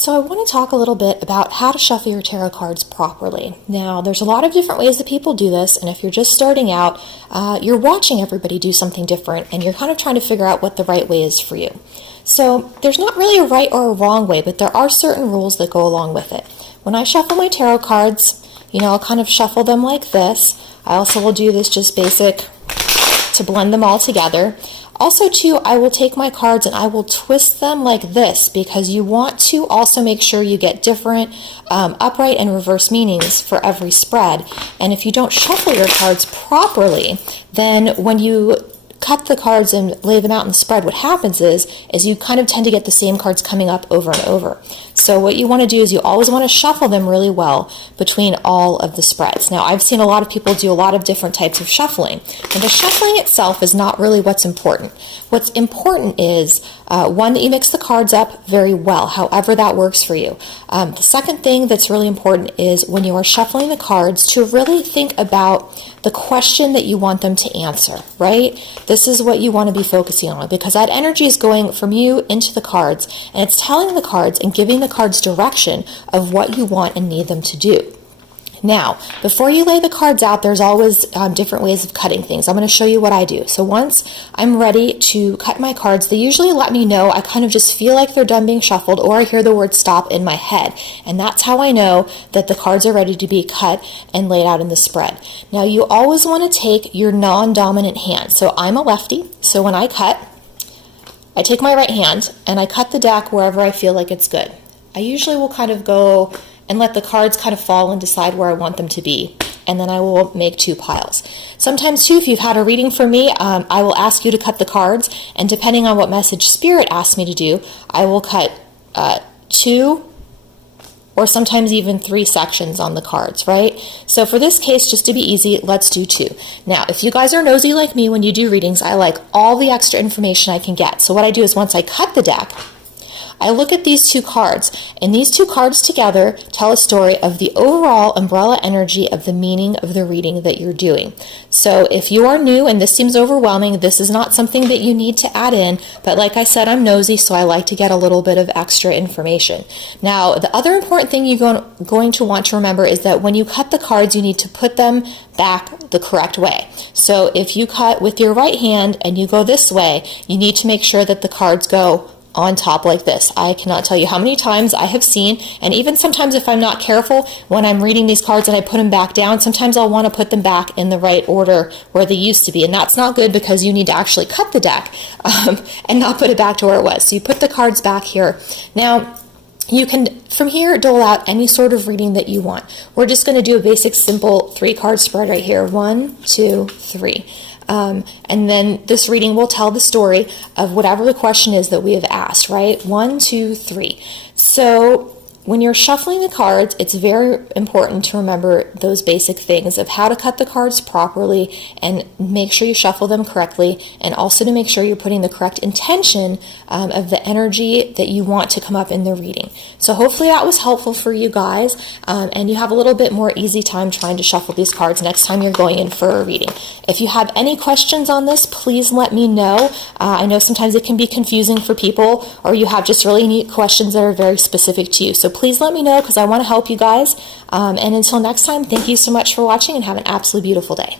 So I want to talk a little bit about how to shuffle your tarot cards properly. Now, there's a lot of different ways that people do this, and if you're just starting out, you're watching everybody do something different, and you're kind of trying to figure out what the right way is for you. So there's not really a right or a wrong way, but there are certain rules that go along with it. When I shuffle my tarot cards, I'll kind of shuffle them like this. I also will do this just basic to blend them all together. Also, too, I will take my cards and I will twist them like this because you want to also make sure you get different upright and reverse meanings for every spread. And if you don't shuffle your cards properly, then when you cut the cards and lay them out in the spread, what happens is you kind of tend to get the same cards coming up over and over. So what you want to do is you always want to shuffle them really well between all of the spreads. Now, I've seen a lot of people do a lot of different types of shuffling, and the shuffling itself is not really what's important. What's important is, one, that you mix the cards up very well, however that works for you. The second thing that's really important is when you are shuffling the cards to really think about the question that you want them to answer, right? This is what you want to be focusing on because that energy is going from you into the cards, and it's telling the cards and giving the cards direction of what you want and need them to do. Now, before you lay the cards out, there's always different ways of cutting things. I'm going to show you what I do. So once I'm ready to cut my cards, they usually let me know. I kind of just feel like they're done being shuffled, or I hear the word stop in my head. And that's how I know that the cards are ready to be cut and laid out in the spread. Now, you always want to take your non-dominant hand. So I'm a lefty, so when I cut, I take my right hand and I cut the deck wherever I feel like it's good. I usually will kind of go and let the cards kind of fall and decide where I want them to be. And then I will make two piles. Sometimes too, if you've had a reading from me, I will ask you to cut the cards. And depending on what message Spirit asks me to do, I will cut 2 or sometimes even 3 sections on the cards, right? So for this case, just to be easy, let's do 2. Now, if you guys are nosy like me when you do readings, I like all the extra information I can get. So what I do is once I cut the deck, I look at these 2 cards, and these 2 cards together tell a story of the overall umbrella energy of the meaning of the reading that you're doing. So if you are new and this seems overwhelming, this is not something that you need to add in, but like I said, I'm nosy, so I like to get a little bit of extra information. Now, the other important thing you're going to want to remember is that when you cut the cards, you need to put them back the correct way. So if you cut with your right hand and you go this way, you need to make sure that the cards go on top like this. I cannot tell you how many times I have seen, and even sometimes if I'm not careful, when I'm reading these cards and I put them back down, sometimes I'll want to put them back in the right order where they used to be, and that's not good because you need to actually cut the deck and not put it back to where it was. So you put the cards back here. Now, you can, from here, dole out any sort of reading that you want. We're just going to do a basic, simple 3-card spread right here. 1, 2, 3. And then this reading will tell the story of whatever the question is that we have asked, right? 1, 2, 3. So when you're shuffling the cards, it's very important to remember those basic things of how to cut the cards properly and make sure you shuffle them correctly, and also to make sure you're putting the correct intention of the energy that you want to come up in the reading. So hopefully that was helpful for you guys, and you have a little bit more easy time trying to shuffle these cards next time you're going in for a reading. If you have any questions on this, please let me know. I know sometimes it can be confusing for people, or you have just really neat questions that are very specific to you. So please let me know because I want to help you guys. And until next time, thank you so much for watching and have an absolutely beautiful day.